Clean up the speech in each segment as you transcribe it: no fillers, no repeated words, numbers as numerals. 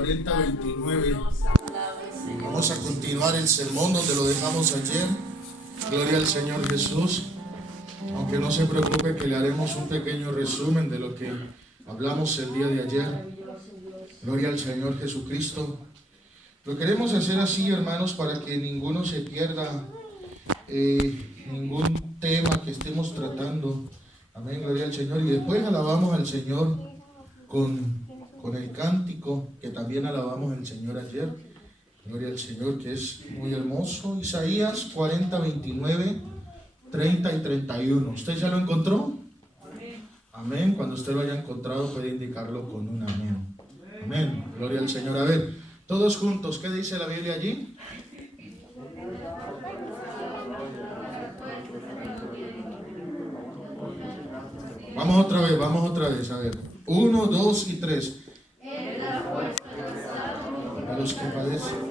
40:29. Vamos a continuar el sermón donde lo dejamos ayer. Gloria al Señor Jesús. Aunque no se preocupe que le haremos un pequeño resumen de lo que hablamos el día de ayer. Gloria al Señor Jesucristo. Lo queremos hacer así, hermanos, para que ninguno se pierda ningún tema que estemos tratando. Amén, gloria al Señor. Y después alabamos al Señor con el cántico que también alabamos al Señor ayer. Gloria al Señor, que es muy hermoso. Isaías 40:29, 30 y 31. ¿Usted ya lo encontró? Amén. Cuando usted lo haya encontrado puede indicarlo con un amén. Amén. Gloria al Señor. A ver, todos juntos, ¿qué dice la Biblia allí? Vamos otra vez, a ver. 1, 2 y 3. A los que padecen.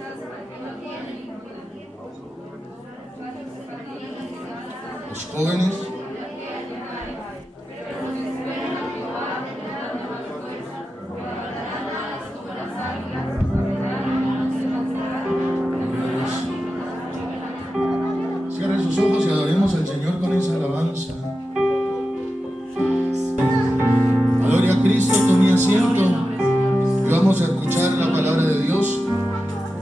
Los jóvenes. Cierre sus ojos y adoremos al Señor con esa alabanza. Gloria a Cristo, tome asiento y vamos a escuchar la palabra de Dios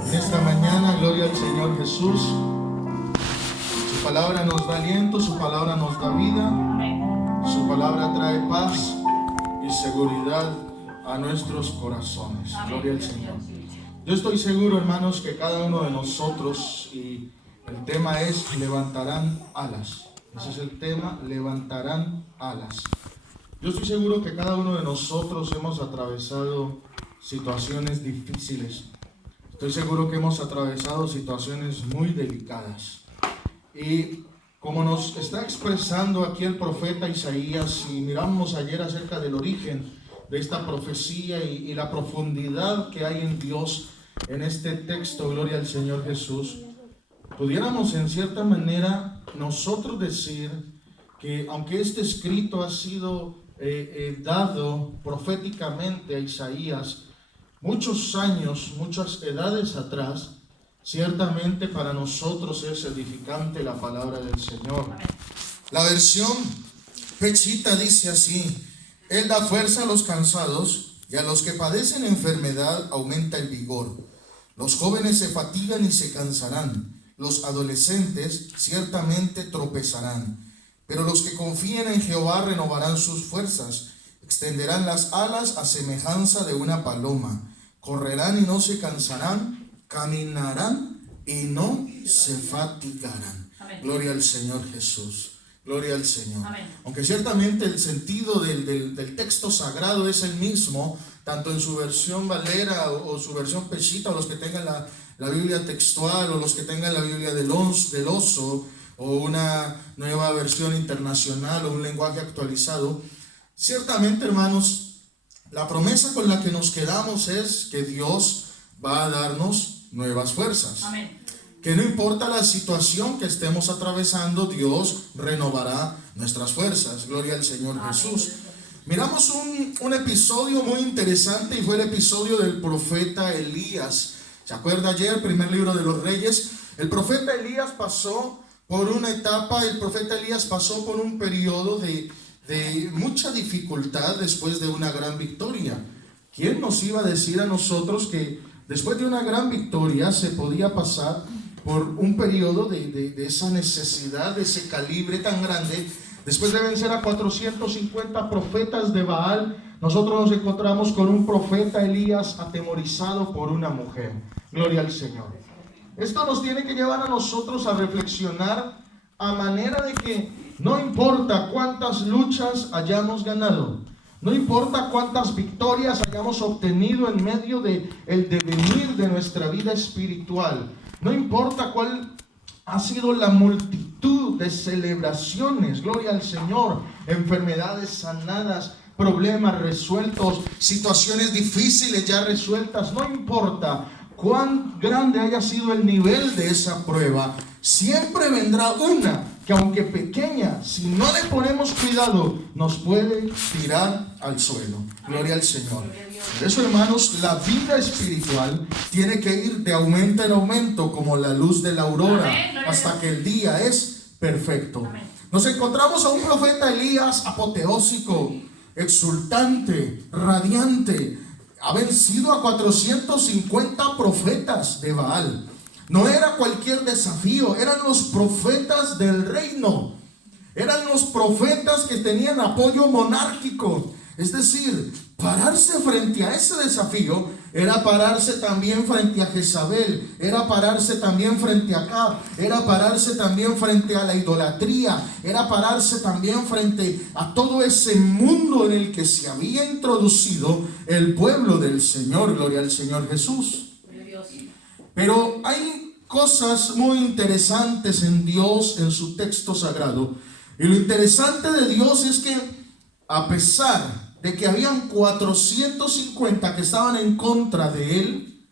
en esta mañana. Gloria al Señor Jesús. Su palabra nos da aliento, su palabra nos da vida, su palabra trae paz y seguridad a nuestros corazones. Gloria al Señor. Yo estoy seguro, hermanos, que cada uno de nosotros, y el tema es levantarán alas. Ese es el tema, levantarán alas. Yo estoy seguro que cada uno de nosotros hemos atravesado situaciones difíciles. Estoy seguro que hemos atravesado situaciones muy delicadas. Y como nos está expresando aquí el profeta Isaías, y miramos ayer acerca del origen de esta profecía y la profundidad que hay en Dios en este texto, gloria al Señor Jesús, pudiéramos en cierta manera nosotros decir que aunque este escrito ha sido dado proféticamente a Isaías muchos años, muchas edades atrás, ciertamente para nosotros es edificante la palabra del Señor. La versión Pechita dice así: Él da fuerza a los cansados y a los que padecen enfermedad aumenta el vigor. Los jóvenes se fatigan y se cansarán, los adolescentes ciertamente tropezarán. Pero los que confíen en Jehová renovarán sus fuerzas, extenderán las alas a semejanza de una paloma, correrán y no se cansarán, caminarán y no se fatigarán. Amén. Gloria al Señor Jesús, gloria al Señor. Amén. Aunque ciertamente el sentido del texto sagrado es el mismo, tanto en su versión Valera o su versión Pechita, o los que tengan la Biblia textual, o los que tengan la Biblia del oso, o una nueva versión internacional, o un lenguaje actualizado. Ciertamente, hermanos, la promesa con la que nos quedamos es que Dios va a darnos nuevas fuerzas. Amén. Que no importa la situación que estemos atravesando, Dios renovará nuestras fuerzas. Gloria al Señor Jesús. Miramos un episodio muy interesante, y fue el episodio del profeta Elías. ¿Se acuerda ayer? Primer libro de los Reyes. El profeta Elías pasó por una etapa, el profeta Elías pasó por un periodo de mucha dificultad después de una gran victoria. ¿Quién nos iba a decir a nosotros que después de una gran victoria se podía pasar por un periodo de esa necesidad, de ese calibre tan grande? Después de vencer a 450 profetas de Baal, nosotros nos encontramos con un profeta Elías atemorizado por una mujer. Gloria al Señor. Esto nos tiene que llevar a nosotros a reflexionar a manera de que no importa cuántas luchas hayamos ganado, no importa cuántas victorias hayamos obtenido en medio del devenir de nuestra vida espiritual, no importa cuál ha sido la multitud de celebraciones, gloria al Señor, enfermedades sanadas, problemas resueltos, situaciones difíciles ya resueltas, no importa cuán grande haya sido el nivel de esa prueba, siempre vendrá una que aunque pequeña, si no le ponemos cuidado, nos puede tirar al suelo. Gloria al Señor. Por eso, hermanos, la vida espiritual tiene que ir de aumento en aumento como la luz de la aurora, hasta que el día es perfecto. Nos encontramos a un profeta Elías apoteósico, exultante, radiante. Ha vencido a 450 profetas de Baal. No era cualquier desafío, eran los profetas del reino. Eran los profetas que tenían apoyo monárquico. Es decir, pararse frente a ese desafío era pararse también frente a Jezabel, era pararse también frente a Acab, era pararse también frente a la idolatría, era pararse también frente a todo ese mundo en el que se había introducido el pueblo del Señor. Gloria al Señor Jesús. Pero hay cosas muy interesantes en Dios, en su texto sagrado. Y lo interesante de Dios es que, a pesar de que habían 450 que estaban en contra de él,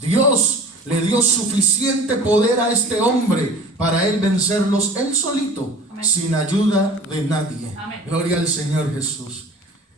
Dios le dio suficiente poder a este hombre para él vencerlos él solito. Amén. Sin ayuda de nadie. Amén. Gloria al Señor Jesús.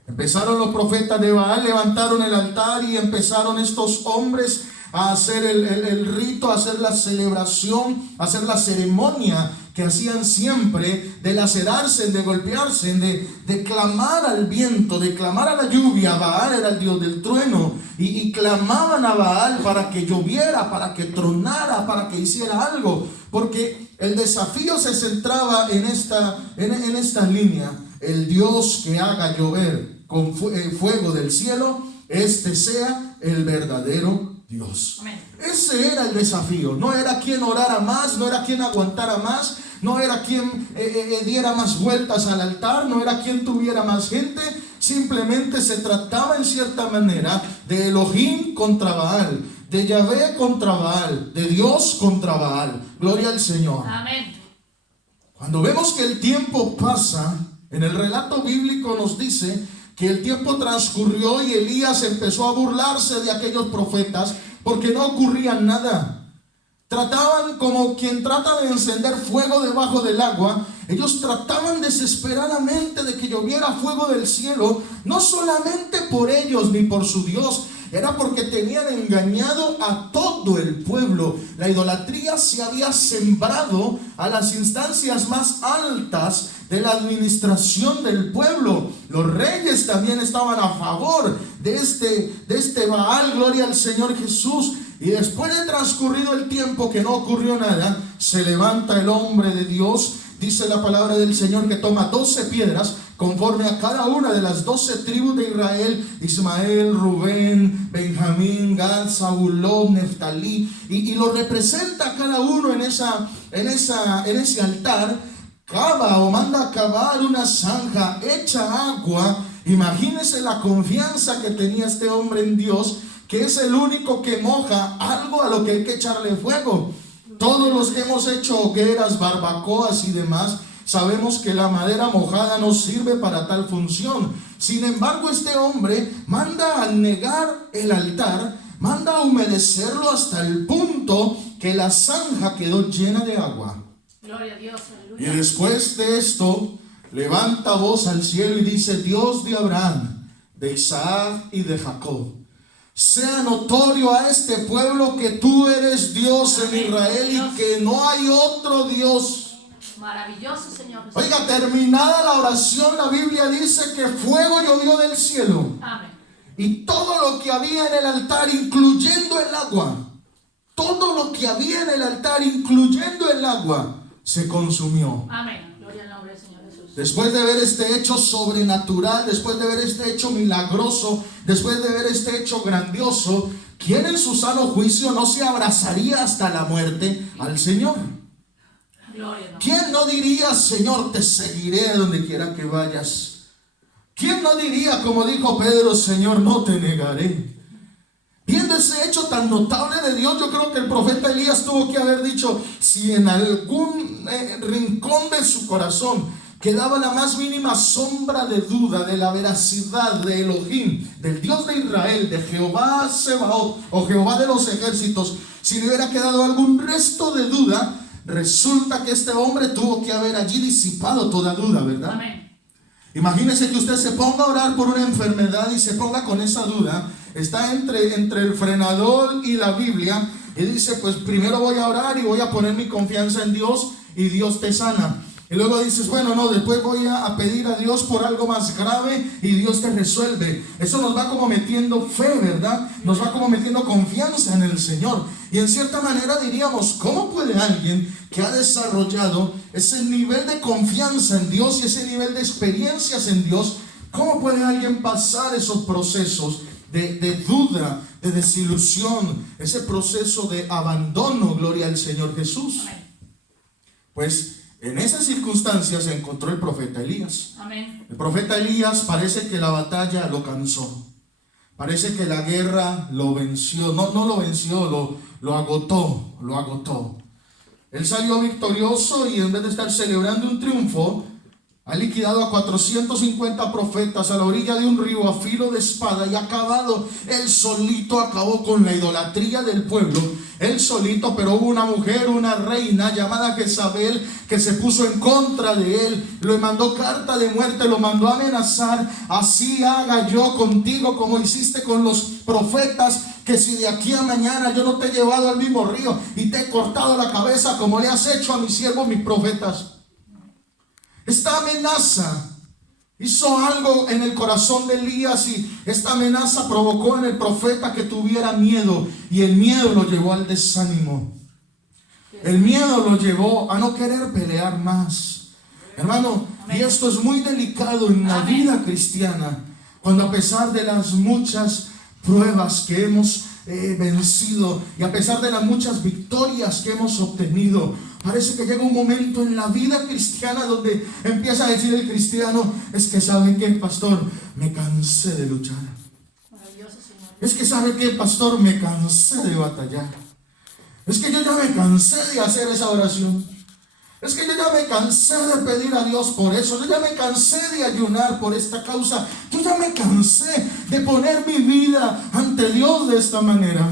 Empezaron los profetas de Baal, levantaron el altar y empezaron estos hombres a hacer el rito, a hacer la celebración, a hacer la ceremonia que hacían siempre, de lacerarse, de golpearse, de clamar al viento, de clamar a la lluvia. Baal era el dios del trueno, y clamaban a Baal para que lloviera, para que tronara, para que hiciera algo, porque el desafío se centraba en esta línea: el Dios que haga llover con fuego del cielo, este sea el verdadero Dios. Amén. Ese era el desafío. No era quien orara más, no era quien aguantara más, no era quien diera más vueltas al altar, no era quien tuviera más gente. Simplemente se trataba en cierta manera de Elohim contra Baal, de Yahvé contra Baal, de Dios contra Baal. Gloria al Señor. Amén. Cuando vemos que el tiempo pasa, en el relato bíblico nos dice que el tiempo transcurrió y Elías empezó a burlarse de aquellos profetas porque no ocurría nada. Trataban como quien trata de encender fuego debajo del agua. Ellos trataban desesperadamente de que lloviera fuego del cielo, no solamente por ellos ni por su Dios, era porque tenían engañado a todo el pueblo. La idolatría se había sembrado a las instancias más altas de la administración del pueblo. Los reyes también estaban a favor de este Baal. Gloria al Señor Jesús. Y después de transcurrido el tiempo que no ocurrió nada, se levanta el hombre de Dios. Dice la palabra del Señor que toma 12 piedras conforme a cada una de las 12 tribus de Israel: Ismael, Rubén, Benjamín, Gad, Zabulón, Neftalí, y lo representa a cada uno en ese altar. Cava o manda a cavar una zanja, echa agua. Imagínese la confianza que tenía este hombre en Dios, que es el único que moja algo a lo que hay que echarle fuego. Todos los que hemos hecho hogueras, barbacoas y demás, sabemos que la madera mojada no sirve para tal función. Sin embargo, este hombre manda a anegar el altar, manda a humedecerlo hasta el punto que la zanja quedó llena de agua. Gloria a Dios, aleluya. Y después de esto, levanta voz al cielo y dice: Dios de Abraham, de Isaac y de Jacob, sea notorio a este pueblo que tú eres Dios en Israel y que no hay otro Dios. Maravilloso, Señor. Oiga, terminada la oración, la Biblia dice que fuego llovió del cielo. Amén. Y todo lo que había en el altar, incluyendo el agua, todo lo que había en el altar, incluyendo el agua, se consumió. Amén. Gloria al nombre del Señor Jesús. Después de ver este hecho sobrenatural, después de ver este hecho milagroso, después de ver este hecho grandioso, ¿quién en su sano juicio no se abrazaría hasta la muerte al Señor? ¿Quién no diría: Señor, te seguiré a donde quiera que vayas? ¿Quién no diría, como dijo Pedro: Señor, no te negaré? Viendo ese hecho tan notable de Dios, yo creo que el profeta Elías tuvo que haber dicho: si en algún rincón de su corazón quedaba la más mínima sombra de duda de la veracidad de Elohim, del Dios de Israel, de Jehová Sebaot o Jehová de los ejércitos, si le hubiera quedado algún resto de duda, resulta que este hombre tuvo que haber allí disipado toda duda, ¿verdad? Amén. Imagínese que usted se ponga a orar por una enfermedad y se ponga con esa duda. Está entre el frenador y la Biblia. Y dice, pues primero voy a orar y voy a poner mi confianza en Dios y Dios te sana. Y luego dices, bueno, no, después voy a pedir a Dios por algo más grave y Dios te resuelve. Eso nos va como metiendo fe, ¿verdad? Nos va como metiendo confianza en el Señor. Y en cierta manera diríamos, ¿cómo puede alguien que ha desarrollado ese nivel de confianza en Dios y ese nivel de experiencias en Dios, cómo puede alguien pasar esos procesos de duda, de desilusión, ese proceso de abandono, gloria al Señor Jesús? Pues en esas circunstancias se encontró el profeta Elías. Amén. El profeta Elías parece que la batalla lo cansó. Parece que la guerra lo venció. No lo venció, lo agotó. Él salió victorioso y en vez de estar celebrando un triunfo, ha liquidado a 450 profetas a la orilla de un río a filo de espada y ha acabado. Él solito acabó con la idolatría del pueblo. Él solito, pero hubo una mujer, una reina llamada Jezabel, que se puso en contra de él. Le mandó carta de muerte, lo mandó a amenazar. Así haga yo contigo como hiciste con los profetas, que si de aquí a mañana yo no te he llevado al mismo río y te he cortado la cabeza como le has hecho a mis siervos, mis profetas. Esta amenaza hizo algo en el corazón de Elías y esta amenaza provocó en el profeta que tuviera miedo, y el miedo lo llevó al desánimo. El miedo lo llevó a no querer pelear más. Hermano, y esto es muy delicado en la vida cristiana, cuando a pesar de las muchas pruebas que hemos vencido y a pesar de las muchas victorias que hemos obtenido, parece que llega un momento en la vida cristiana donde empieza a decir el cristiano, es que ¿sabe qué, pastor? Me cansé de luchar. Es que ¿sabe qué, pastor? Me cansé de batallar. Es que yo ya me cansé de hacer esa oración. Es que yo ya me cansé de pedir a Dios por eso. Yo ya me cansé de ayunar por esta causa. Yo ya me cansé de poner mi vida ante Dios de esta manera.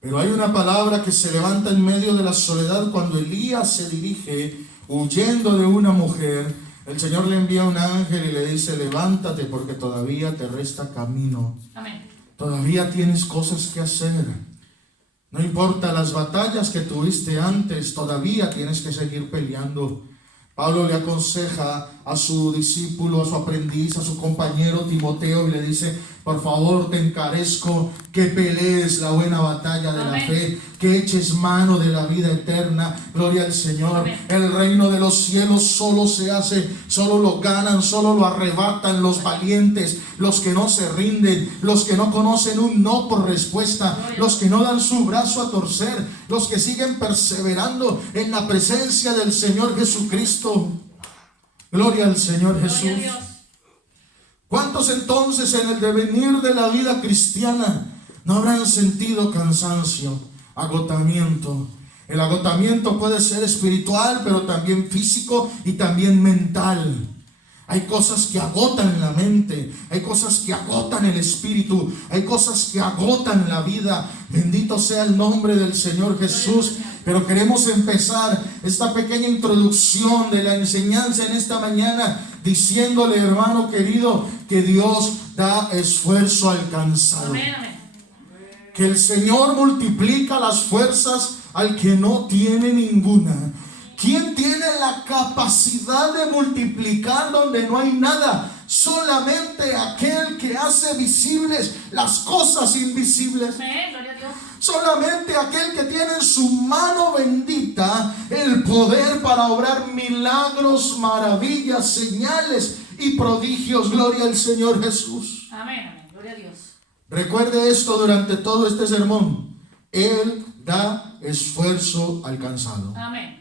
Pero hay una palabra que se levanta en medio de la soledad cuando Elías se dirige huyendo de una mujer. El Señor le envía un ángel y le dice, levántate porque todavía te resta camino. Amén. Todavía tienes cosas que hacer. No importa las batallas que tuviste antes, todavía tienes que seguir peleando. Pablo le aconseja a su discípulo, a su aprendiz, a su compañero Timoteo y le dice, por favor te encarezco que pelees la buena batalla de la fe, que eches mano de la vida eterna. Gloria al Señor. Amén. El reino de los cielos solo se hace, solo lo ganan, solo lo arrebatan los valientes, los que no se rinden, los que no conocen un no por respuesta, los que no dan su brazo a torcer, los que siguen perseverando en la presencia del Señor Jesucristo. Gloria al Señor Jesús. ¿Cuántos entonces en el devenir de la vida cristiana no habrán sentido cansancio, agotamiento? El agotamiento puede ser espiritual, pero también físico y también mental. Hay cosas que agotan la mente, hay cosas que agotan el espíritu, hay cosas que agotan la vida. Bendito sea el nombre del Señor Jesús. Pero queremos empezar esta pequeña introducción de la enseñanza en esta mañana diciéndole, hermano querido, que Dios da esfuerzo al cansado. Amén, amén. Que el Señor multiplica las fuerzas al que no tiene ninguna. ¿Quién tiene la capacidad de multiplicar donde no hay nada? Solamente aquel que hace visibles las cosas invisibles. Amén, gloria a Dios. Solamente aquel que tiene en su mano bendita el poder para obrar milagros, maravillas, señales y prodigios. Gloria al Señor Jesús. Amén, amén, gloria a Dios. Recuerde esto durante todo este sermón. Él da esfuerzo al cansado. Amén.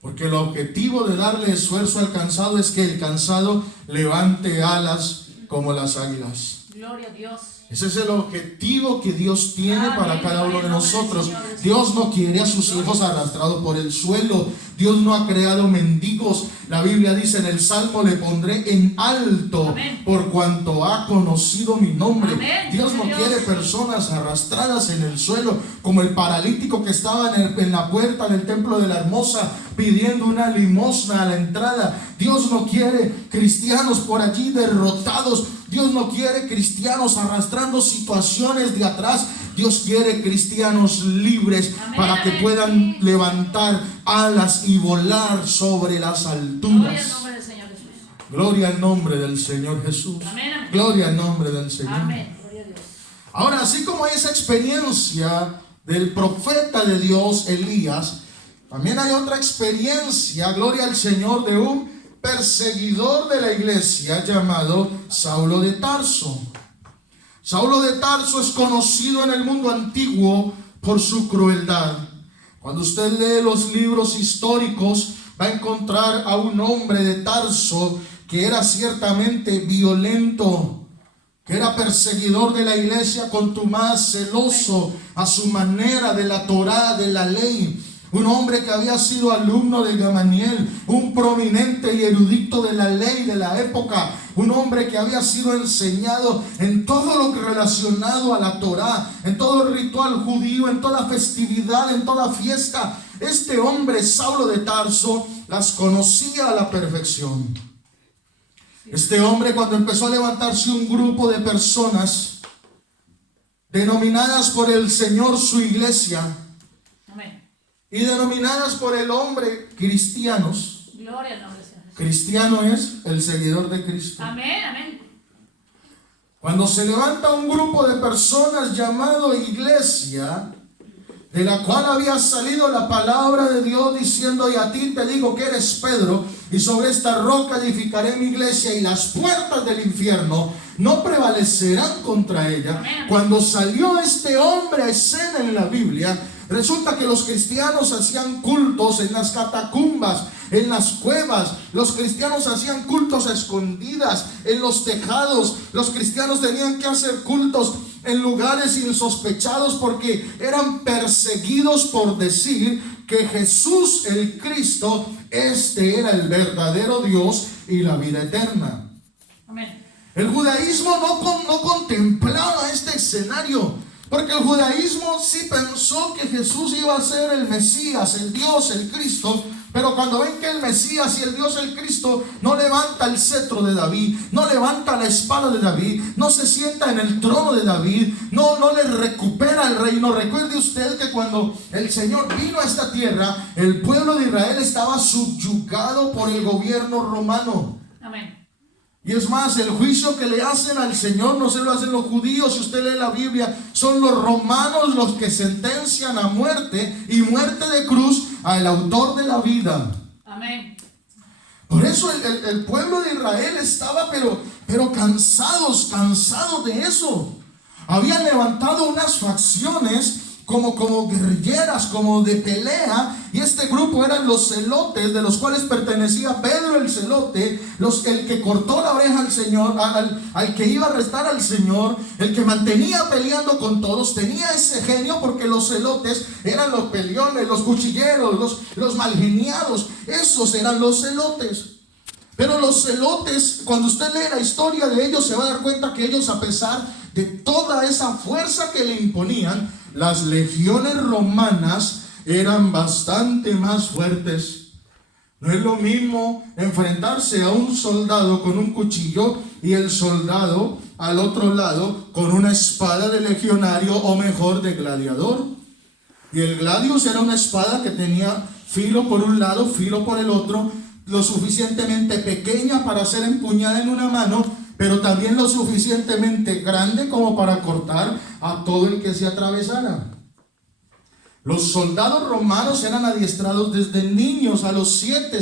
Porque el objetivo de darle esfuerzo al cansado es que el cansado levante alas como las águilas. Gloria a Dios. Ese es el objetivo que Dios tiene para cada uno de nosotros. Dios no quiere a sus hijos arrastrados por el suelo. Dios no ha creado mendigos. La Biblia dice en el Salmo: le pondré en alto por cuanto ha conocido mi nombre. Dios no quiere personas arrastradas en el suelo, como el paralítico que estaba en la puerta del templo de la Hermosa pidiendo una limosna a la entrada. Dios no quiere cristianos por allí derrotados. Dios no quiere cristianos arrastrando situaciones de atrás. Dios quiere cristianos libres para que puedan levantar alas y volar sobre las alturas. Gloria al nombre del Señor Jesús. Gloria al nombre del Señor. Ahora, así como esa experiencia del profeta de Dios Elías, también hay otra experiencia, gloria al Señor, de un perseguidor de la iglesia llamado Saulo de Tarso. Saulo de Tarso es conocido en el mundo antiguo por su crueldad. Cuando usted lee los libros históricos, va a encontrar a un hombre de Tarso que era ciertamente violento, que era perseguidor de la iglesia, contumaz, celoso a su manera de la Torá, de la ley. Un hombre que había sido alumno de Gamaliel, un prominente y erudito de la ley de la época. Un hombre que había sido enseñado en todo lo que relacionado a la Torá, en todo el ritual judío, en toda festividad, en toda fiesta. Este hombre, Saulo de Tarso, las conocía a la perfección. Este hombre, cuando empezó a levantarse un grupo de personas denominadas por el Señor su iglesia, y denominadas por el hombre cristianos. Gloria al nombre del Señor. Cristiano es el seguidor de Cristo. Amén, amén. Cuando se levanta un grupo de personas llamado iglesia, de la cual había salido la palabra de Dios diciendo: y a ti te digo que eres Pedro, y sobre esta roca edificaré mi iglesia, y las puertas del infierno no prevalecerán contra ella. Amén. Cuando salió este hombre a escena en la Biblia, resulta que los cristianos hacían cultos en las catacumbas, en las cuevas. Los cristianos hacían cultos a escondidas, en los tejados. Los cristianos tenían que hacer cultos en lugares insospechados porque eran perseguidos por decir que Jesús el Cristo, este era el verdadero Dios y la vida eterna. Amén. El judaísmo no contemplaba este escenario, porque el judaísmo sí pensó que Jesús iba a ser el Mesías, el Dios, el Cristo. Pero cuando ven que el Mesías y el Dios, el Cristo, no levanta el cetro de David, no levanta la espada de David, no se sienta en el trono de David, no le recupera el reino. Recuerde usted que cuando el Señor vino a esta tierra, el pueblo de Israel estaba subyugado por el gobierno romano. Amén. Y es más, el juicio que le hacen al Señor no se lo hacen los judíos. Si usted lee la Biblia, son los romanos los que sentencian a muerte, y muerte de cruz, al autor de la vida. Amén. Por eso el pueblo de Israel estaba pero cansados de eso. Habían levantado unas facciones como guerrilleras, como de pelea, y este grupo eran los celotes, de los cuales pertenecía Pedro el celote, el que cortó la oreja al Señor, al que iba a arrestar al Señor, el que mantenía peleando con todos. Tenía ese genio porque los celotes eran los peleones, los cuchilleros, los malgeniados. Esos eran los celotes. Pero los celotes, cuando usted lee la historia de ellos, se va a dar cuenta que ellos, a pesar de toda esa fuerza que le imponían, las legiones romanas eran bastante más fuertes. No es lo mismo enfrentarse a un soldado con un cuchillo y el soldado al otro lado con una espada de legionario, o mejor, de gladiador. Y el gladius era una espada que tenía filo por un lado, filo por el otro, lo suficientemente pequeña para ser empuñada en una mano, pero también lo suficientemente grande como para cortar a todo el que se atravesara. Los soldados romanos eran adiestrados desde niños. A los 7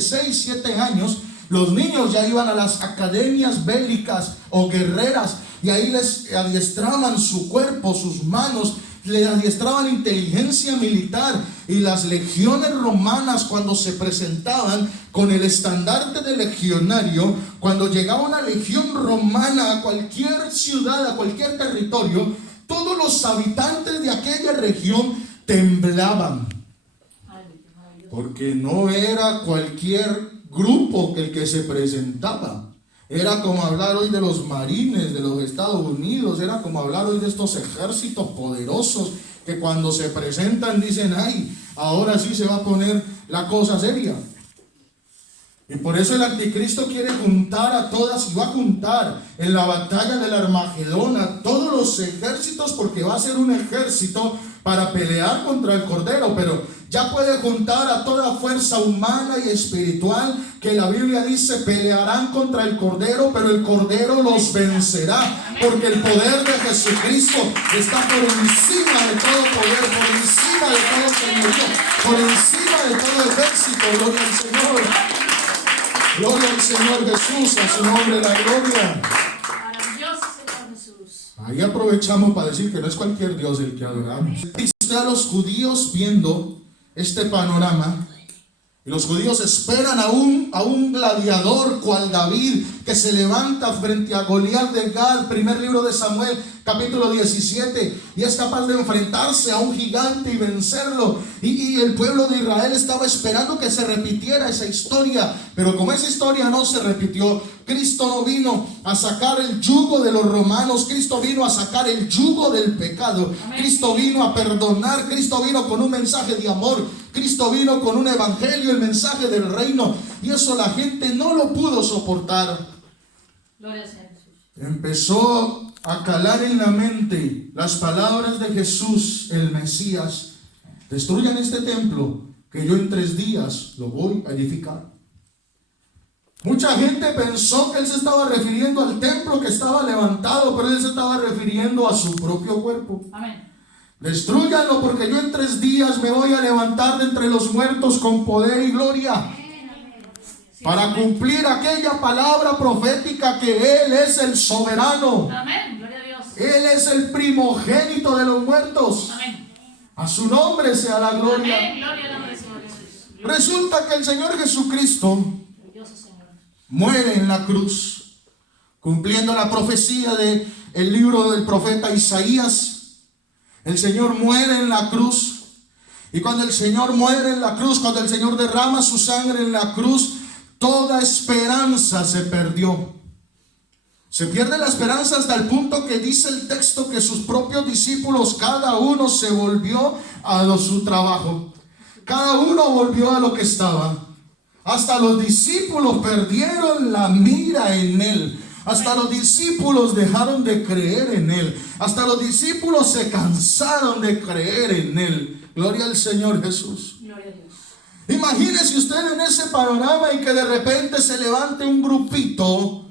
años, los niños ya iban a las academias bélicas o guerreras, y ahí les adiestraban su cuerpo, sus manos, le adiestraban inteligencia militar, y las legiones romanas, cuando se presentaban con el estandarte de legionario, cuando llegaba una legión romana a cualquier ciudad, a cualquier territorio, todos los habitantes de aquella región temblaban, porque no era cualquier grupo el que se presentaba. Era como hablar hoy de los marines de los Estados Unidos, era como hablar hoy de estos ejércitos poderosos que cuando se presentan dicen: ay, ahora sí se va a poner la cosa seria. Y por eso el anticristo quiere juntar a todas, y va a juntar en la batalla del Armagedón a todos los ejércitos, porque va a ser un ejército para pelear contra el Cordero, pero ya puede juntar a toda fuerza humana y espiritual, que la Biblia dice pelearán contra el Cordero, pero el Cordero los vencerá, porque el poder de Jesucristo está por encima de todo poder, por encima de todo señorío, por encima de todo ejército. Gloria al Señor, gloria al Señor Jesús, a su nombre la gloria. Ahí aprovechamos para decir que no es cualquier Dios el que adoramos. Dice a los judíos viendo este panorama, y los judíos esperan a un gladiador cual David, que se levanta frente a Goliat de Gat, primer libro de Samuel, capítulo 17, y es capaz de enfrentarse a un gigante y vencerlo. Y el pueblo de Israel estaba esperando que se repitiera esa historia, pero como esa historia no se repitió, Cristo no vino a sacar el yugo de los romanos, Cristo vino a sacar el yugo del pecado. Amén. Cristo vino a perdonar, Cristo vino con un mensaje de amor, Cristo vino con un evangelio, el mensaje del reino, y eso la gente no lo pudo soportar. Gloria a Jesús. Empezó a calar en la mente las palabras de Jesús, el Mesías: destruyan este templo, que yo en 3 días lo voy a edificar. Mucha gente pensó que él se estaba refiriendo al templo que estaba levantado, pero él se estaba refiriendo a su propio cuerpo. Amén. Destrúyanlo, porque yo en 3 días me voy a levantar de entre los muertos con poder y gloria, para cumplir aquella palabra profética que Él es el soberano. Amén. Gloria a Dios. Él es el primogénito de los muertos. Amén. A su nombre sea la gloria. Amén. Gloria al nombre del Señor Jesús. Resulta que el Señor Jesucristo muere en la cruz, cumpliendo la profecía del libro del profeta Isaías. El Señor muere en la cruz, y cuando el Señor muere en la cruz, cuando el Señor derrama su sangre en la cruz, toda esperanza se perdió. Se pierde la esperanza hasta el punto que dice el texto que sus propios discípulos, cada uno se volvió a su trabajo, cada uno volvió a lo que estaba. Hasta los discípulos perdieron la mira en Él. Hasta los discípulos dejaron de creer en Él. Hasta los discípulos se cansaron de creer en Él. Gloria al Señor Jesús. Gloria a Dios. Imagínese usted en ese panorama, y que de repente se levante un grupito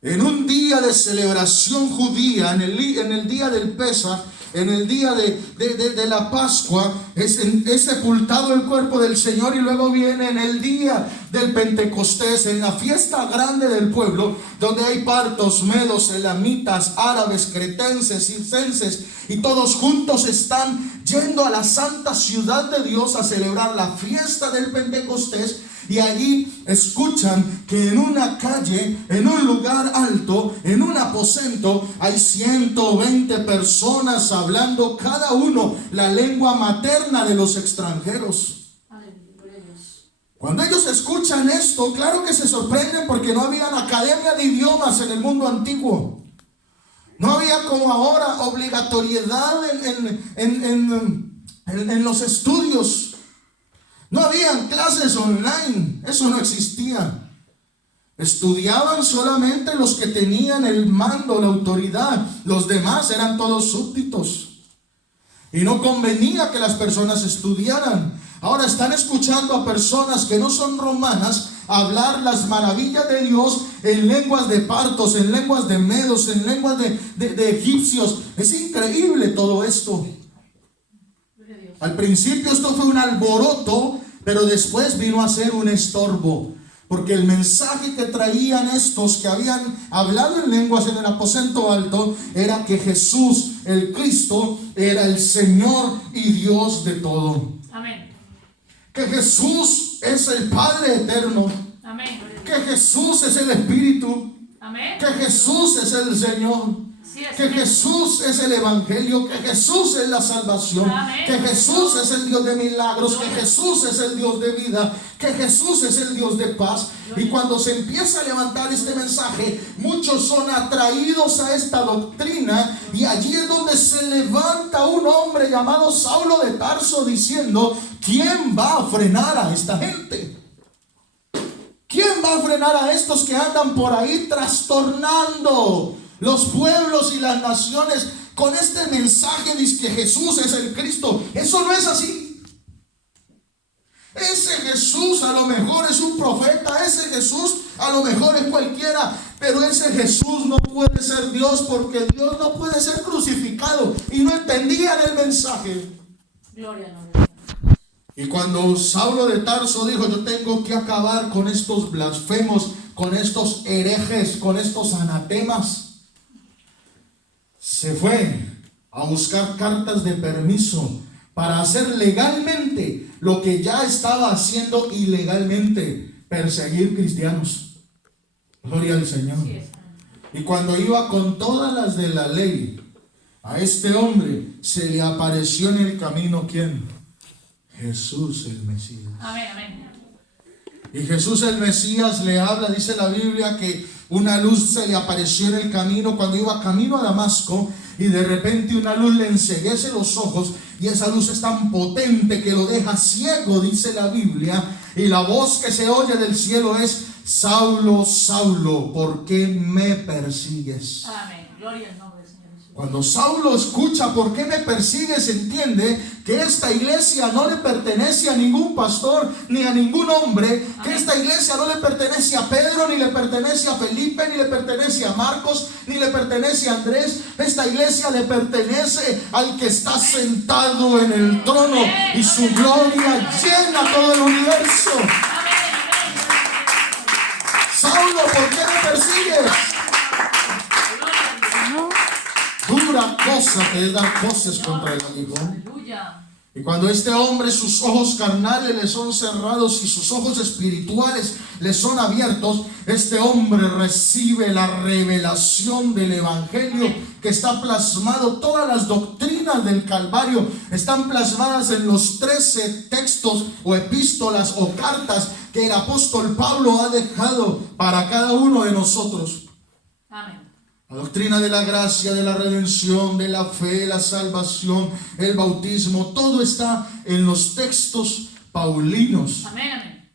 en un día de celebración judía, en el día del Pesaj, en el día de la Pascua, es sepultado el cuerpo del Señor, y luego viene en el día del Pentecostés, en la fiesta grande del pueblo, donde hay partos, medos, elamitas, árabes, cretenses, circenses, y todos juntos están yendo a la santa ciudad de Dios a celebrar la fiesta del Pentecostés. Y allí escuchan que en una calle, en un lugar alto, en un aposento, hay 120 personas hablando cada uno la lengua materna de los extranjeros. Cuando ellos escuchan esto, claro que se sorprenden, porque no había academia de idiomas en el mundo antiguo. No había como ahora obligatoriedad en los estudios. No habían clases online, eso no existía. Estudiaban solamente los que tenían el mando, la autoridad. Los demás eran todos súbditos. Y no convenía que las personas estudiaran. Ahora están escuchando a personas que no son romanas hablar las maravillas de Dios en lenguas de partos, en lenguas de medos, en lenguas de egipcios. Es increíble todo esto. Al principio esto fue un alboroto, pero después vino a ser un estorbo, Porque el mensaje que traían estos que habían hablado en lenguas en el aposento alto era que Jesús, el Cristo, era el Señor y Dios de todo. Amén. Que Jesús es el Padre eterno. Amén. Que Jesús es el Espíritu. Amén. Que Jesús es el Señor. Sí, es Que Jesús es el Evangelio, que Jesús es la salvación, Amén. que Jesús es el Dios de milagros, que Jesús es el Dios de vida, que Jesús es el Dios de paz. Y cuando se empieza a levantar este mensaje, muchos son atraídos a esta doctrina, y allí es donde se levanta un hombre llamado Saulo de Tarso diciendo: ¿quién va a frenar a esta gente? ¿Quién va a frenar a estos que andan por ahí trastornando los pueblos y las naciones con este mensaje de que Jesús es el Cristo? Eso no es así. Ese Jesús a lo mejor es un profeta, ese Jesús a lo mejor es cualquiera, pero ese Jesús no puede ser Dios, porque Dios no puede ser crucificado, y no entendían el mensaje. Gloria al nombre de Dios. Y cuando Saulo de Tarso dijo: yo tengo que acabar con estos blasfemos, con estos herejes, con estos anatemas, se fue a buscar cartas de permiso para hacer legalmente lo que ya estaba haciendo ilegalmente: perseguir cristianos. Gloria al Señor. Sí es. Y cuando iba con todas las de la ley, a este hombre se le apareció en el camino, ¿quién? Jesús el Mesías. Amén, amén. Y Jesús el Mesías le habla, dice la Biblia, que una luz se le apareció en el camino cuando iba camino a Damasco, y de repente una luz le enceguece los ojos, y esa luz es tan potente que lo deja ciego, dice la Biblia, y la voz que se oye del cielo es: Saulo, Saulo, ¿por qué me persigues? Amén. Gloria al nombre del Señor Jesús. Cuando Saulo escucha: ¿por qué me persigues?, entiende que esta iglesia no le pertenece a ningún pastor ni a ningún hombre, que esta iglesia no le pertenece a Pedro, ni le pertenece a Felipe, ni le pertenece a Marcos, ni le pertenece a Andrés. Esta iglesia le pertenece al que está sentado en el trono, y su gloria llena todo el universo. Saulo, ¿por qué me persigues? Dura cosa que es dar voces contra el aguijón. Aleluya. Y cuando este hombre, sus ojos carnales le son cerrados y sus ojos espirituales le son abiertos, este hombre recibe la revelación del Evangelio, que está plasmado. Todas las doctrinas del Calvario están plasmadas en los 13 textos o epístolas o cartas que el apóstol Pablo ha dejado para cada uno de nosotros. Amén. La doctrina de la gracia, de la redención, de la fe, la salvación, el bautismo, todo está en los textos paulinos. Amén, amén.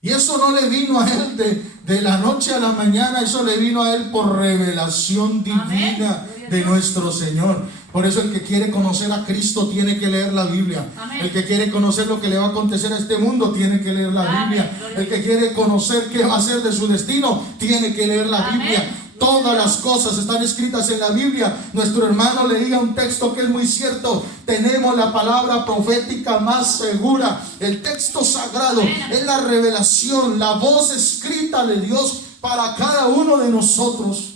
Y eso no le vino a él de la noche a la mañana, eso le vino a él por revelación divina de nuestro Señor. Por eso el que quiere conocer a Cristo tiene que leer la Biblia. Amén. El que quiere conocer lo que le va a acontecer a este mundo tiene que leer la Amén. Biblia. El que quiere conocer qué va a ser de su destino tiene que leer la Amén. Biblia. Todas las cosas están escritas en la Biblia. Nuestro hermano leía un texto que es muy cierto. Tenemos la palabra profética más segura. El texto sagrado es la revelación, la voz escrita de Dios para cada uno de nosotros.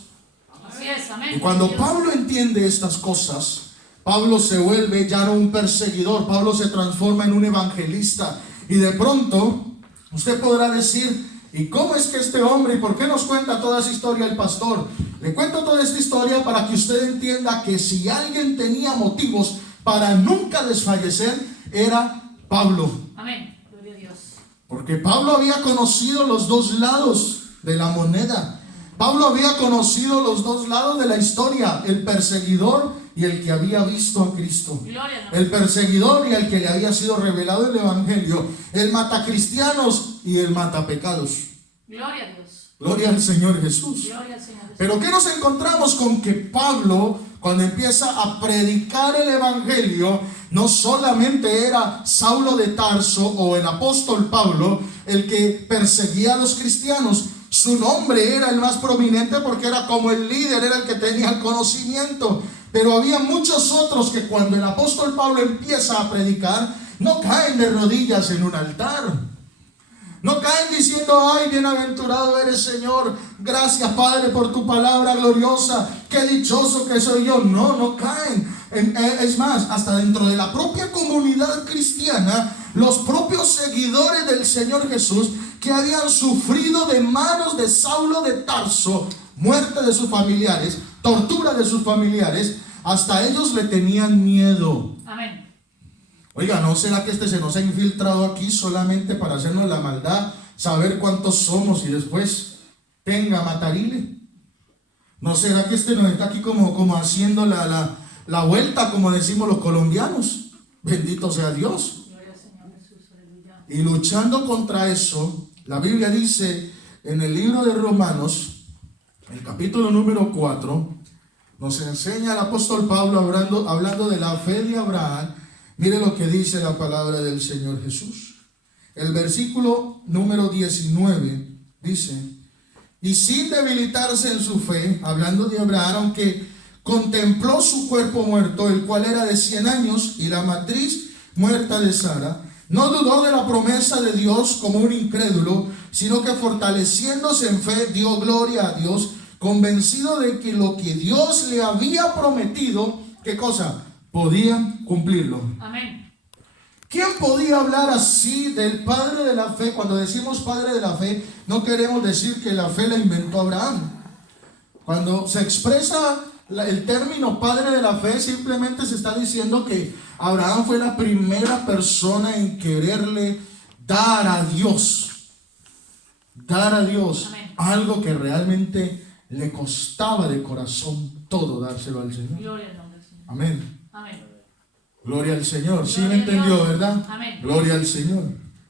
Así es, amén. Y cuando Pablo entiende estas cosas, Pablo se vuelve ya no un perseguidor. Pablo se transforma en un evangelista. Y de pronto usted podrá decir: ¿y cómo es que este hombre, y por qué nos cuenta toda esa historia el pastor? Le cuento toda esta historia para que usted entienda que si alguien tenía motivos para nunca desfallecer, era Pablo. Amén. Gloria a Dios. Porque Pablo había conocido los dos lados de la moneda. Pablo había conocido los dos lados de la historia: el perseguidor y el que había visto a Cristo. Gloria al nombre. El perseguidor y el que le había sido revelado el Evangelio. El matacristianos y el matapecados. Gloria a Dios. Gloria al Señor Jesús. Gloria al Señor Jesús. Pero ¿qué nos encontramos? Con que Pablo, cuando empieza a predicar el Evangelio, no solamente era Saulo de Tarso o el apóstol Pablo el que perseguía a los cristianos. Su nombre era el más prominente porque era como el líder, era el que tenía el conocimiento. Pero había muchos otros que cuando el apóstol Pablo empieza a predicar, no caen de rodillas en un altar. No caen diciendo, ay, bienaventurado eres, Señor. Gracias, Padre, por tu palabra gloriosa. Qué dichoso que soy yo. No, no caen. Es más, hasta dentro de la propia comunidad cristiana, los propios seguidores del Señor Jesús, que habían sufrido de manos de Saulo de Tarso, muerte de sus familiares, tortura de sus familiares, hasta ellos le tenían miedo. Amén. Oiga, ¿no será que este se nos ha infiltrado aquí solamente para hacernos la maldad, saber cuántos somos y después tenga matarile? ¿No será que este nos está aquí como haciendo la vuelta, como decimos los colombianos? Bendito sea Dios. Gloria al Señor Jesús, aleluya. Y luchando contra eso, la Biblia dice en el libro de Romanos, el capítulo número 4, nos enseña el apóstol Pablo hablando de la fe de Abraham. Mire lo que dice la palabra del Señor Jesús. El versículo número 19 dice: y sin debilitarse en su fe, hablando de Abraham, aunque contempló su cuerpo muerto, el cual era de 100 años, y la matriz muerta de Sara, no dudó de la promesa de Dios como un incrédulo, sino que fortaleciéndose en fe, dio gloria a Dios, convencido de que lo que Dios le había prometido, ¿qué cosa? Podía cumplirlo. Amén. ¿Quién podía hablar así del padre de la fe? Cuando decimos padre de la fe, no queremos decir que la fe la inventó Abraham. Cuando se expresa el término padre de la fe, simplemente se está diciendo que Abraham fue la primera persona en quererle dar a Dios. Dar a Dios. Amén. Algo que realmente le costaba de corazón todo dárselo al Señor. Gloria al nombre del Señor. Amén. Amén. Gloria al Señor. ¿Sí me Gloria a entendió, Dios. verdad? Amén. Gloria al Señor.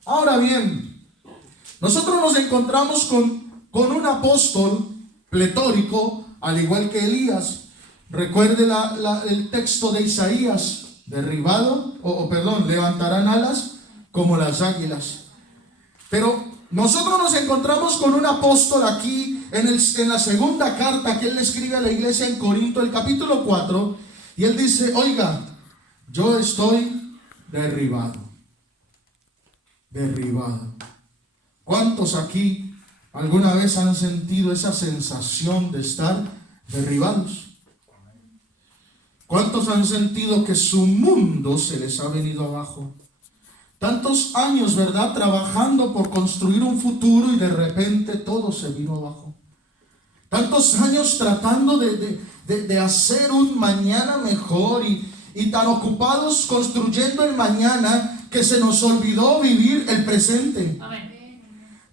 Ahora bien, nosotros nos encontramos con un apóstol pletórico, al igual que Elías. Recuerde el texto de Isaías: derribado, levantarán alas como las águilas. Pero nosotros nos encontramos con un apóstol aquí en la segunda carta que él le escribe a la iglesia en Corinto, el capítulo 4, y él dice: oiga, yo estoy derribado. Derribado. ¿Cuántos aquí alguna vez han sentido esa sensación de estar derribados? ¿Cuántos han sentido que su mundo se les ha venido abajo? Tantos años, ¿verdad?, trabajando por construir un futuro y de repente todo se vino abajo. Tantos años tratando de hacer un mañana mejor y tan ocupados construyendo el mañana que se nos olvidó vivir el presente. Amén.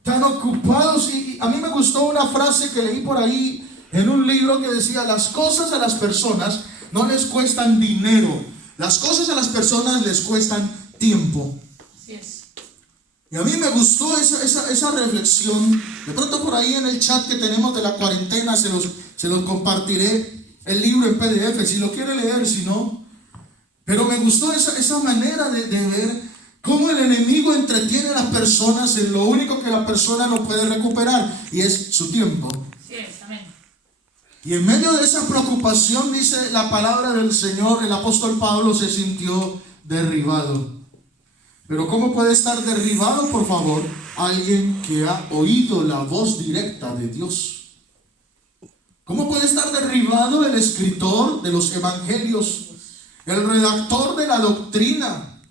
Tan ocupados, y a mí me gustó una frase que leí por ahí en un libro que decía: las cosas a las personas no les cuestan dinero, las cosas a las personas les cuestan tiempo. Así es. Y a mí me gustó esa reflexión. De pronto por ahí en el chat que tenemos de la cuarentena se los compartiré el libro en PDF, si lo quiere leer, si no. Pero me gustó esa manera de ver cómo el enemigo entretiene a las personas en lo único que la persona no puede recuperar, y es su tiempo. Así es. Amén. Y en medio de esa preocupación, dice la palabra del Señor, el apóstol Pablo se sintió derribado. Pero ¿cómo puede estar derribado, por favor, alguien que ha oído la voz directa de Dios? ¿Cómo puede estar derribado el escritor de los evangelios, el redactor de la doctrina?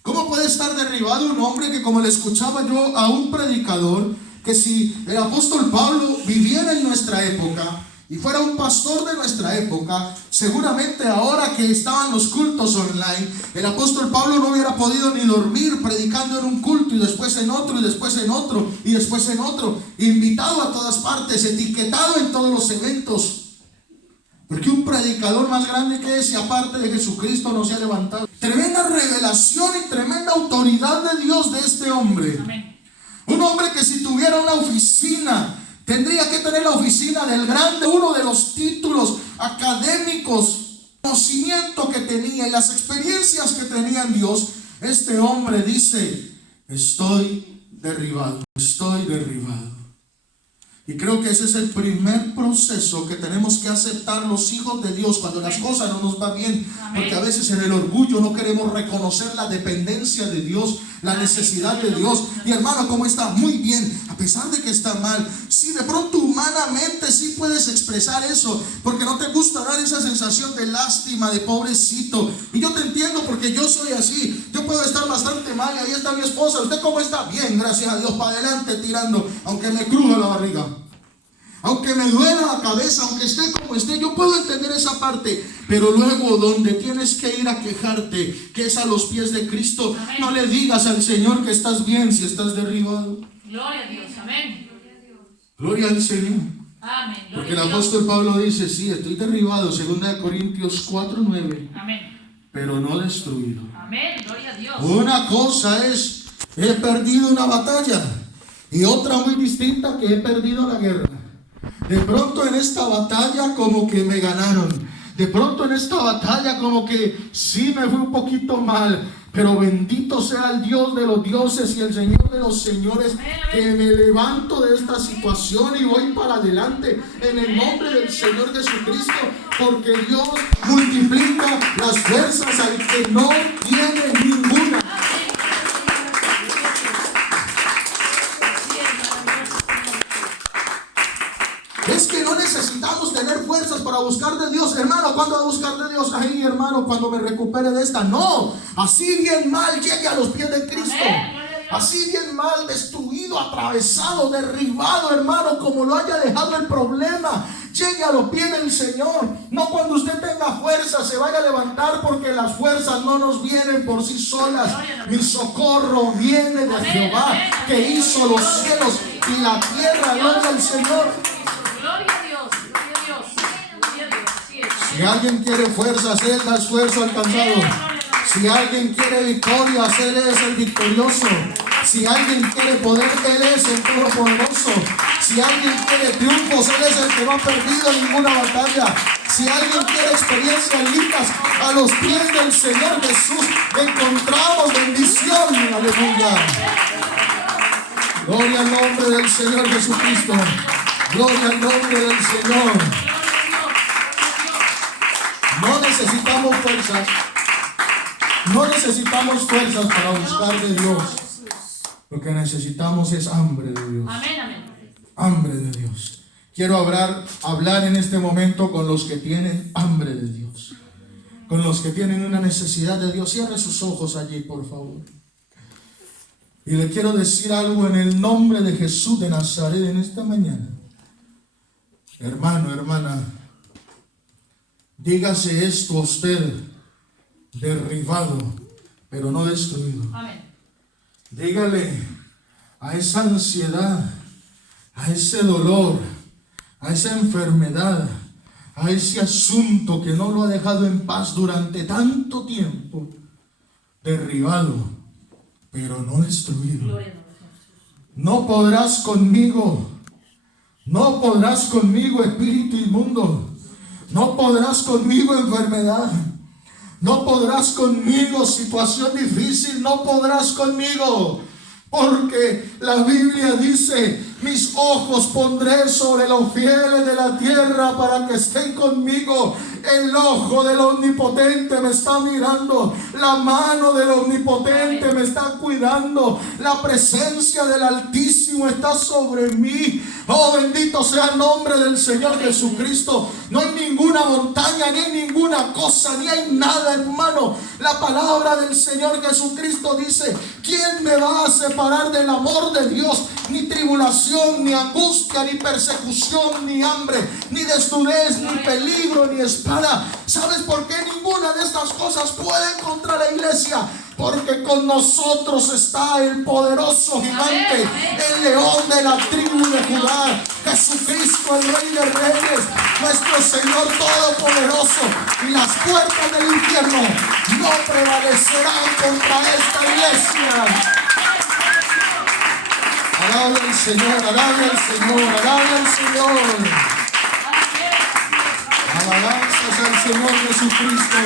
¿Cómo puede estar derribado un hombre que, como le escuchaba yo a un predicador, que si el apóstol Pablo viviera en nuestra época y fuera un pastor de nuestra época, seguramente ahora que estaban los cultos online, el apóstol Pablo no hubiera podido ni dormir predicando en un culto y después en otro y después en otro y después en otro, invitado a todas partes, etiquetado en todos los eventos? Porque un predicador más grande que ese, aparte de Jesucristo, no se ha levantado. Tremenda revelación y tremenda autoridad de Dios de este hombre. Amén. Un hombre que si tuviera una oficina, tendría que tener la oficina del grande, uno de los títulos académicos, conocimiento que tenía y las experiencias que tenía en Dios. Este hombre dice: estoy derribado, estoy derribado. Y creo que ese es el primer proceso que tenemos que aceptar los hijos de Dios cuando las cosas no nos van bien. Porque a veces en el orgullo no queremos reconocer la dependencia de Dios, la necesidad de Dios. Y hermano, ¿cómo está? Muy bien, a pesar de que está mal. Sí, de pronto humanamente sí puedes expresar eso, porque no te gusta dar esa sensación de lástima, de pobrecito. Y yo te entiendo, porque yo soy así. Yo puedo estar bastante mal y ahí está mi esposa. ¿Usted cómo está? Bien, gracias a Dios, para adelante tirando, aunque me cruje la barriga, aunque me duela la cabeza, aunque esté como esté. Yo puedo entender esa parte. Pero luego donde tienes que ir a quejarte, que es a los pies de Cristo, amén, no le digas al Señor que estás bien si estás derribado. Gloria a Dios, amén. Gloria al Señor. Amén. Porque el apóstol Pablo dice, sí, estoy derribado, 2 Corintios 4:9. Amén. Pero no destruido. Amén, gloria a Dios. Una cosa es, he perdido una batalla, y otra muy distinta, que he perdido la guerra. De pronto en esta batalla como que me ganaron. De pronto en esta batalla como que sí me fue un poquito mal. Pero bendito sea el Dios de los dioses y el Señor de los señores, que me levanto de esta situación y voy para adelante en el nombre del Señor Jesucristo, porque Dios multiplica las fuerzas al que no tiene ninguna. Es que no necesitamos tener fuerzas para buscar de Dios. Hermano, ¿cuándo va a buscar de Dios? Ay, hermano, cuando me recupere de esta. No, así bien mal llegue a los pies de Cristo. Así bien mal, destruido, atravesado, derribado, hermano, como lo haya dejado el problema, llegue a los pies del Señor. No cuando usted tenga fuerza se vaya a levantar, porque las fuerzas no nos vienen por sí solas. Mi socorro viene de Jehová, que hizo los cielos y la tierra. Gloria al Señor. Gloria a Dios, gloria a Dios, gloria a Dios, así es. Si alguien quiere fuerzas, Él da esfuerzo alcanzado. Si alguien quiere victoria, Él es el victorioso. Si alguien quiere poder, Él es el todopoderoso. Si alguien quiere triunfos, Él es el que no ha perdido ninguna batalla. Si alguien quiere experiencias lindas, a los pies del Señor Jesús encontramos bendición. Aleluya. Gloria al nombre del Señor Jesucristo. Gloria al nombre del Señor. No necesitamos fuerzas. No necesitamos fuerzas para buscar de Dios. Lo que necesitamos es hambre de Dios. Amén, amén. Hambre de Dios. Quiero hablar en este momento con los que tienen hambre de Dios. Con los que tienen una necesidad de Dios. Cierre sus ojos allí, por favor. Y le quiero decir algo en el nombre de Jesús de Nazaret en esta mañana. Hermano, hermana, dígase esto a usted, derribado, pero no destruido. Amén. Dígale a esa ansiedad, a ese dolor, a esa enfermedad, a ese asunto que no lo ha dejado en paz durante tanto tiempo, derribado, pero no destruido. No podrás conmigo. No podrás conmigo, espíritu inmundo. No podrás conmigo, enfermedad. No podrás conmigo, situación difícil. No podrás conmigo. Porque la Biblia dice: mis ojos pondré sobre los fieles de la tierra para que estén conmigo. El ojo del Omnipotente me está mirando. La mano del Omnipotente me está cuidando. La presencia del Altísimo está sobre mí. Oh, bendito sea el nombre del Señor Jesucristo. No hay ninguna montaña, ni hay ninguna cosa, ni hay nada, hermano. La palabra del Señor Jesucristo dice: ¿quién me va a separar del amor de Dios? Ni tribulación, ni angustia, ni persecución, ni hambre, ni desnudez, ni peligro, ni espada. ¿Sabes por qué ninguna de estas cosas puede contra la iglesia? Porque con nosotros está el poderoso gigante, el león de la tribu de Judá, Jesucristo, el Rey de Reyes, nuestro Señor Todopoderoso. Y las puertas del infierno no prevalecerán contra esta iglesia. Alabe al Señor, alabe al Señor, alabe al Señor. Alabanzas al Señor Jesucristo.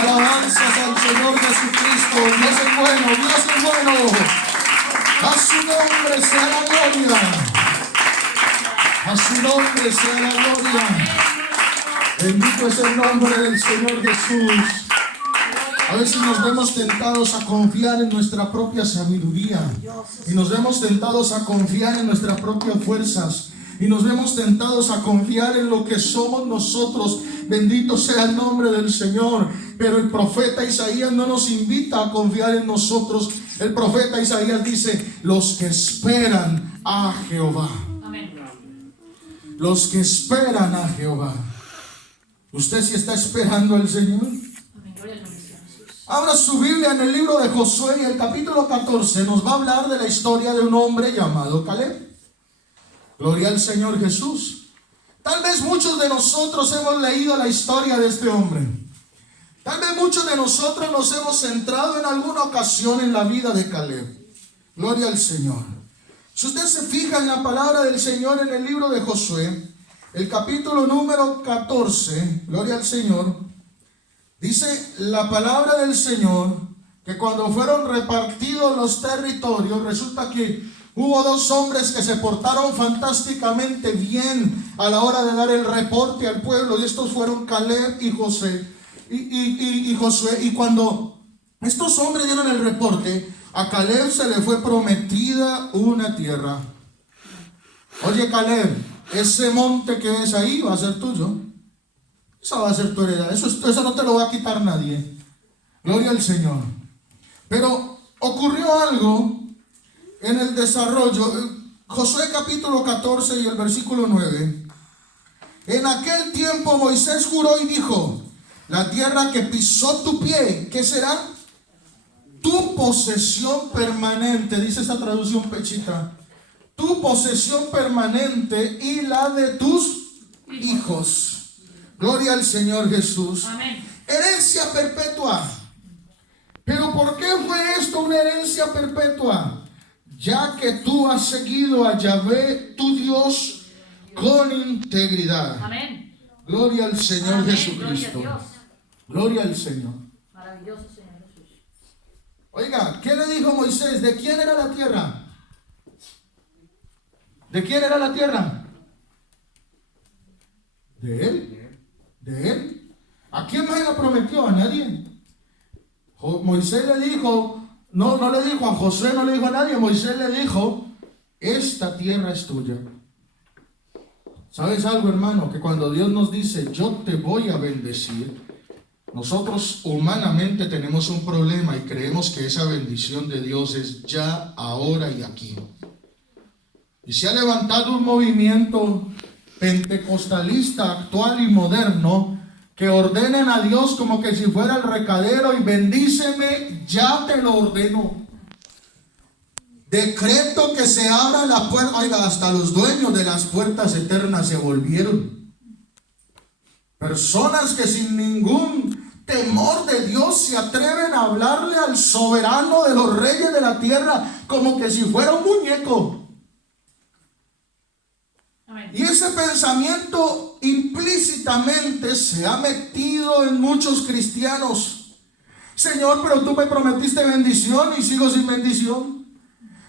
Alabanzas al Señor Jesucristo. Dios es bueno, Dios es bueno. A su nombre sea la gloria. A su nombre sea la gloria. Bendito es el nombre del Señor Jesús. A veces nos vemos tentados a confiar en nuestra propia sabiduría. Y nos vemos tentados a confiar en nuestras propias fuerzas. Y nos vemos tentados a confiar en lo que somos nosotros. Bendito sea el nombre del Señor. Pero el profeta Isaías no nos invita a confiar en nosotros. El profeta Isaías dice: los que esperan a Jehová. Amén. Los que esperan a Jehová. ¿Usted sí está esperando al Señor? Amén. Gloria al nombre de Jesús. Abra su Biblia en el libro de Josué y el capítulo 14 nos va a hablar de la historia de un hombre llamado Caleb. Gloria al Señor Jesús. Tal vez muchos de nosotros hemos leído la historia de este hombre. Tal vez muchos de nosotros nos hemos centrado en alguna ocasión en la vida de Caleb. Gloria al Señor. Si usted se fija en la palabra del Señor en el libro de Josué, el capítulo número 14, gloria al Señor, dice la palabra del Señor que cuando fueron repartidos los territorios, resulta que hubo dos hombres que se portaron fantásticamente bien a la hora de dar el reporte al pueblo, y estos fueron Caleb y Josué. Y cuando estos hombres dieron el reporte, a Caleb se le fue prometida una tierra. Oye, Caleb, ese monte que es ahí va a ser tuyo. Esa va a ser tu heredad. Eso no te lo va a quitar nadie. Gloria al Señor. Pero ocurrió algo en el desarrollo. Josué capítulo 14 y el versículo 9. En aquel tiempo Moisés juró y dijo: la tierra que pisó tu pie, ¿qué será? Tu posesión permanente, dice esa traducción pechita. Tu posesión permanente y la de tus hijos. Gloria al Señor Jesús. Amén. Herencia perpetua. ¿Pero por qué fue esto una herencia perpetua? Ya que tú has seguido a Yahvé, tu Dios, con integridad. Amén. Gloria al Señor Amén. Jesucristo. Gloria a Dios. Gloria al Señor. Maravilloso Señor Jesús. Oiga, ¿qué le dijo Moisés? ¿De quién era la tierra? ¿De quién era la tierra? ¿De él? ¿De él? ¿A quién más la prometió? ¿A nadie? Moisés le dijo, no le dijo a Josué, no le dijo a nadie. Moisés le dijo: esta tierra es tuya. ¿Sabes algo, hermano? Que cuando Dios nos dice: yo te voy a bendecir, nosotros humanamente tenemos un problema y creemos que esa bendición de Dios es ya, ahora y aquí. Y se ha levantado un movimiento pentecostalista actual y moderno que ordenan a Dios como que si fuera el recadero y bendíceme, ya te lo ordeno. Decreto que se abra la puerta. Oiga, hasta los dueños de las puertas eternas se volvieron personas que sin ningún temor de Dios se atreven a hablarle al soberano de los reyes de la tierra como que si fuera un muñeco. Amén. Y ese pensamiento implícitamente se ha metido en muchos cristianos. Señor, pero tú me prometiste bendición y sigo sin bendición.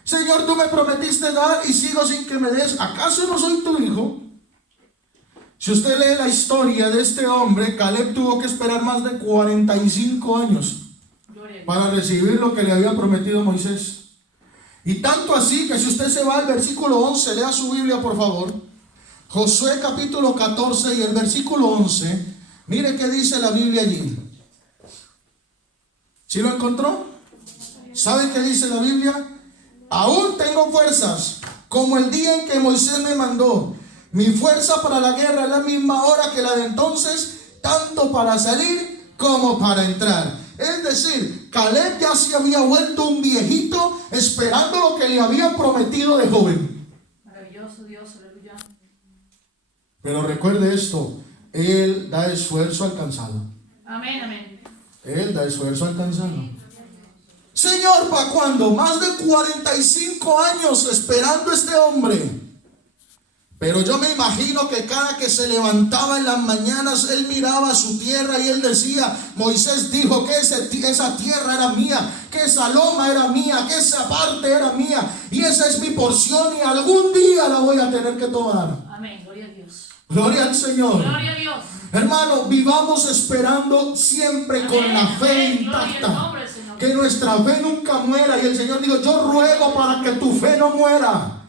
Señor, tú me prometiste dar y sigo sin que me des. ¿Acaso no soy tu hijo? Si usted lee la historia de este hombre, Caleb tuvo que esperar más de 45 años para recibir lo que le había prometido Moisés. Y tanto así que si usted se va al versículo 11, lea su Biblia por favor. Josué capítulo 14 y el versículo 11. Mire qué dice la Biblia allí. ¿Sí lo encontró? ¿Sabe qué dice la Biblia? Aún tengo fuerzas, como el día en que Moisés me mandó. Mi fuerza para la guerra es la misma hora que la de entonces, tanto para salir como para entrar. Es decir, Caleb ya se había vuelto un viejito esperando lo que le habían prometido de joven. Maravilloso Dios, aleluya. Pero recuerde esto, Él da esfuerzo al cansado. Amén, amén. Él da esfuerzo al cansado. Señor, ¿para cuándo? Más de 45 años esperando a este hombre. Pero yo me imagino que cada que se levantaba en las mañanas, él miraba su tierra y él decía: Moisés dijo que esa tierra era mía, que esa loma era mía, que esa parte era mía, y esa es mi porción y algún día la voy a tener que tomar. Amén, gloria a Dios. Gloria al Señor. Gloria a Dios. Hermano, vivamos esperando siempre con la fe intacta. Que nuestra fe nunca muera. Y el Señor dijo, yo ruego para que tu fe no muera.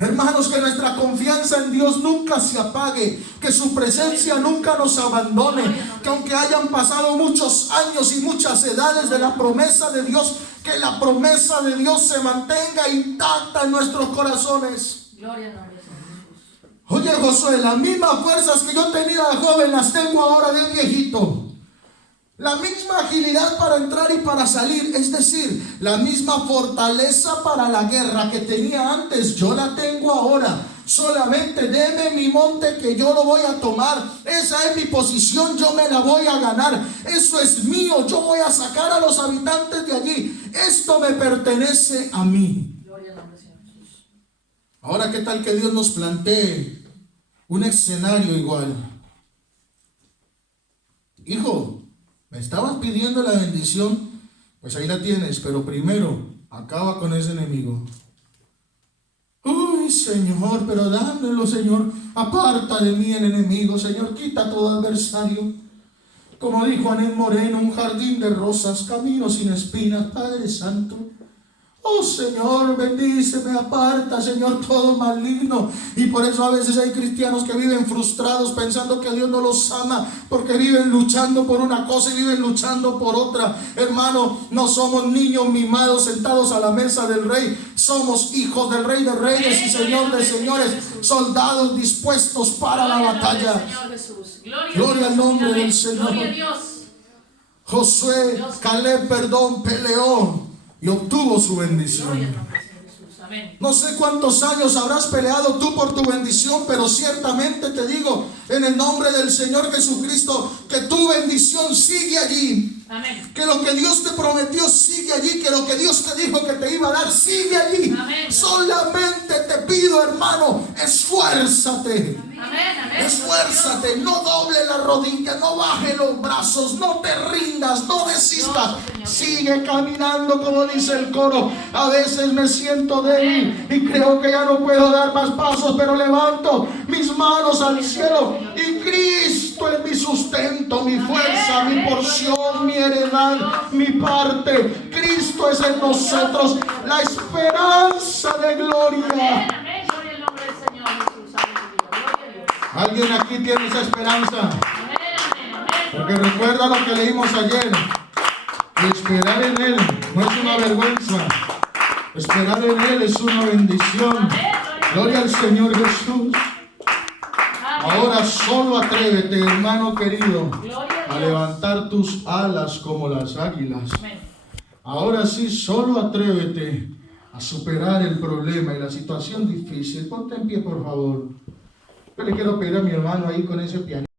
Hermanos, que nuestra confianza en Dios nunca se apague, que su presencia nunca nos abandone, que aunque hayan pasado muchos años y muchas edades de la promesa de Dios, que la promesa de Dios se mantenga intacta en nuestros corazones. Oye, Josué, las mismas fuerzas que yo tenía de joven las tengo ahora de viejito. La misma agilidad para entrar y para salir, es decir, la misma fortaleza para la guerra que tenía antes, yo la tengo ahora. Solamente deme mi monte que yo lo voy a tomar. Esa es mi posición, yo me la voy a ganar. Eso es mío, yo voy a sacar a los habitantes de allí. Esto me pertenece a mí. Ahora, ¿qué tal que Dios nos plantee un escenario igual? Hijo, me estabas pidiendo la bendición, pues ahí la tienes, pero primero acaba con ese enemigo. Uy, Señor, pero dámelo, Señor. Aparta de mí el enemigo, Señor. Quita todo adversario. Como dijo Anel Moreno, un jardín de rosas, camino sin espinas, Padre Santo. Oh Señor, bendíceme, aparta, Señor, todo maligno. Y por eso a veces hay cristianos que viven frustrados pensando que Dios no los ama, porque viven luchando por una cosa y viven luchando por otra. Hermano, no somos niños mimados sentados a la mesa del Rey. Somos hijos del Rey de Reyes y Señor de Señores, soldados dispuestos para la batalla. Gloria al nombre del Señor. Josué, Caleb, peleó y obtuvo su bendición. No sé cuántos años habrás peleado tú por tu bendición, pero ciertamente te digo, en el nombre del Señor Jesucristo, que tu bendición sigue allí. Amén. Que lo que Dios te prometió sigue allí, que lo que Dios te dijo que te iba a dar sigue allí. Amén. Solamente te pido, hermano, esfuérzate. Amén. Esfuérzate, no doble la rodilla, no baje los brazos, no te rindas, no desistas. Sigue caminando, como dice el coro. A veces me siento débil y creo que ya no puedo dar más pasos, pero levanto mis manos al cielo y Cristo es mi sustento, mi fuerza, mi porción, mi heredad, mi parte. Cristo es en nosotros la esperanza de gloria. ¿Alguien aquí tiene esa esperanza? Porque recuerda lo que leímos ayer. Esperar en Él no es una vergüenza. Esperar en Él es una bendición. Gloria al Señor Jesús. Ahora solo atrévete, hermano querido, a levantar tus alas como las águilas. Ahora sí, solo atrévete a superar el problema y la situación difícil. Ponte en pie, por favor. Yo le quiero pedir a mi hermano ahí con ese pianito.